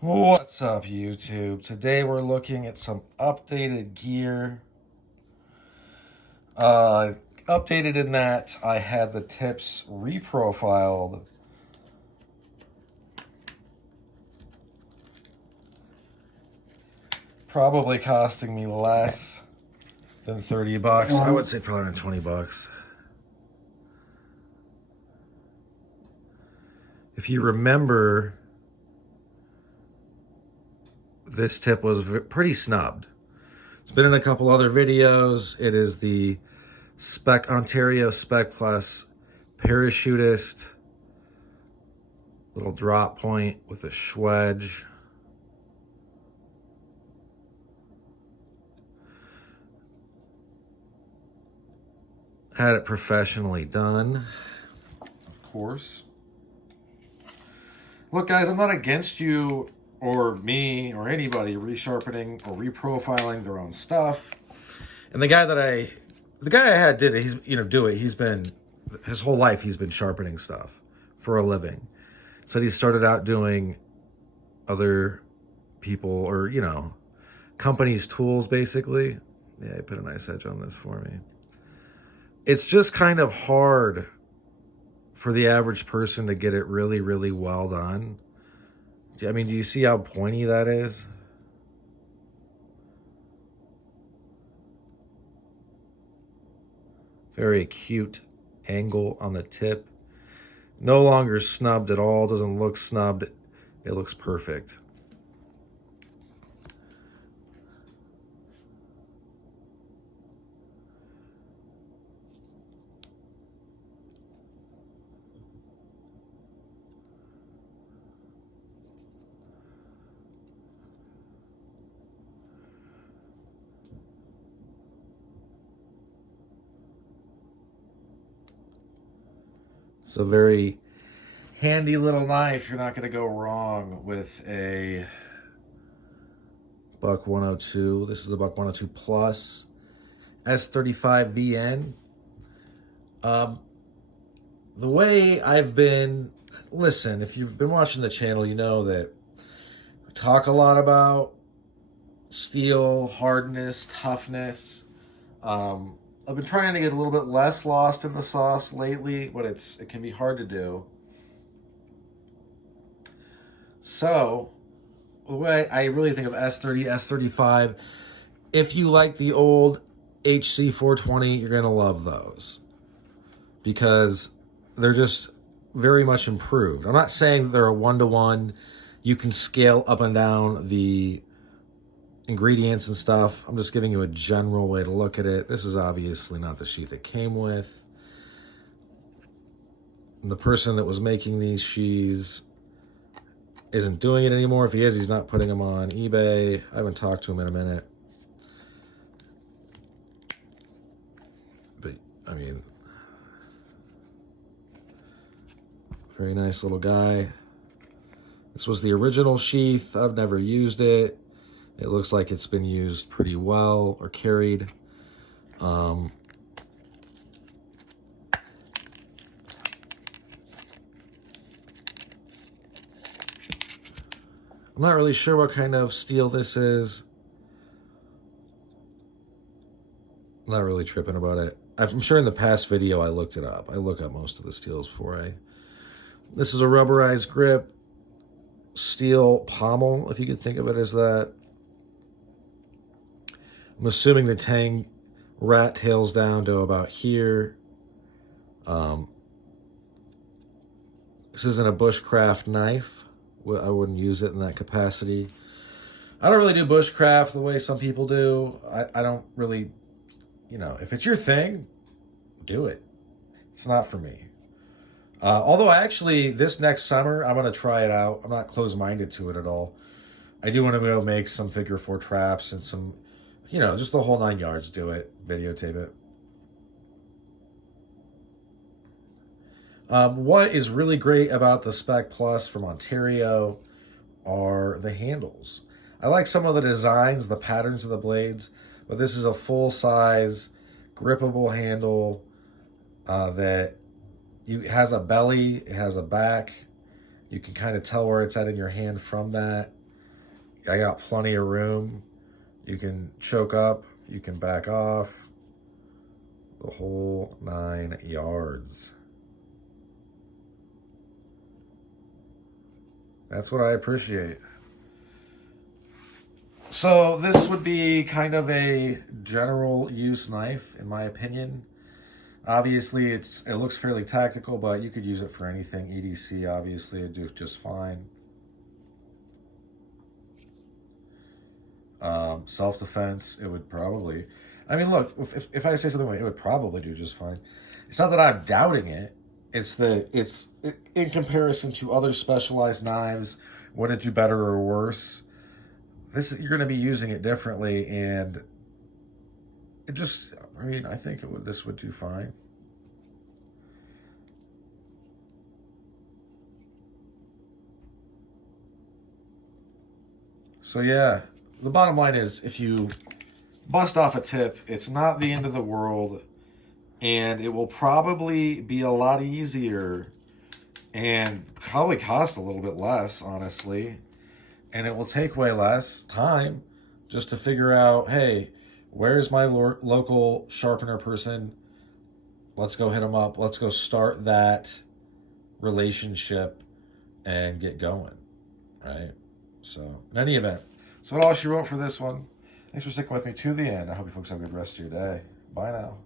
What's up, YouTube? Today we're looking at some updated gear. Updated in that I had the tips reprofiled. Probably costing me less than 30 bucks. I would say probably 20 bucks. If you remember, this tip was pretty snubbed. It's been in a couple other videos. It is the Ontario Spec Plus parachutist, little drop point with a schwedge. Had it professionally done, of course. Look, guys, I'm not against you or me or anybody resharpening or reprofiling their own stuff. And the guy I had did it. He's been his whole life he's been sharpening stuff for a living. So he started out doing other people or companies' tools basically. Yeah, I put a nice edge on this for me. It's just kind of hard for the average person to get it really, really well done. I mean, do you see how pointy that is? Very acute angle on the tip. No longer snubbed at all. Doesn't look snubbed. It looks perfect. It's a very handy little knife. You're not going to go wrong with a Buck 102. This is the Buck 102 Plus S35 VN. The way I've been, listen, if you've been watching the channel, you know that we talk a lot about steel, hardness, toughness. I've been trying to get a little bit less lost in the sauce lately, but it can be hard to do. So, the way I really think of S30, S35, if you like the old HC420, you're going to love those because they're just very much improved. I'm not saying that they're a one-to-one. You can scale up and down the ingredients and stuff. I'm just giving you a general way to look at it. This is obviously not the sheath it came with. And the person that was making these sheaths isn't doing it anymore. If he is, he's not putting them on eBay. I haven't talked to him in a minute. But, I mean, very nice little guy. This was the original sheath. I've never used it. It looks like it's been used pretty well or carried. I'm not really sure what kind of steel this is. I'm not really tripping about it. I'm sure in the past video I looked it up. I look up most of the steels before I... This is a rubberized grip, steel pommel, if you could think of it as that. I'm assuming the tang rat tails down to about here. This isn't a bushcraft knife. I wouldn't use it in that capacity. I don't really do bushcraft the way some people do. I don't really, if it's your thing, do it. It's not for me. Although actually, this next summer, I'm going to try it out. I'm not closed-minded to it at all. I do want to go make some figure 4 traps and some, just the whole 9 yards. Do it. Videotape it. What is really great about the Spec Plus from Ontario are the handles. I like some of the designs, the patterns of the blades, but this is a full-size, grippable handle that has a belly, it has a back. You can kind of tell where it's at in your hand from that. I got plenty of room. You can choke up, you can back off, the whole 9 yards. That's what I appreciate. So this would be kind of a general use knife, in my opinion. Obviously, it looks fairly tactical, but you could use it for anything. EDC, obviously, it'd do just fine. Self-defense, it would probably... I mean, look, if I say something like it would probably do just fine. It's not that I'm doubting it. In comparison to other specialized knives, would it do better or worse? You're going to be using it differently, and it just, I mean, I think this would do fine. So yeah, the bottom line is, if you bust off a tip, it's not the end of the world, and it will probably be a lot easier and probably cost a little bit less, honestly. And it will take way less time just to figure out, hey, where's my local sharpener person? Let's go hit them up. Let's go start that relationship and get going, right? So, in any event, that's what all she wrote for this one. Thanks for sticking with me to the end. I hope you folks have a good rest of your day. Bye now.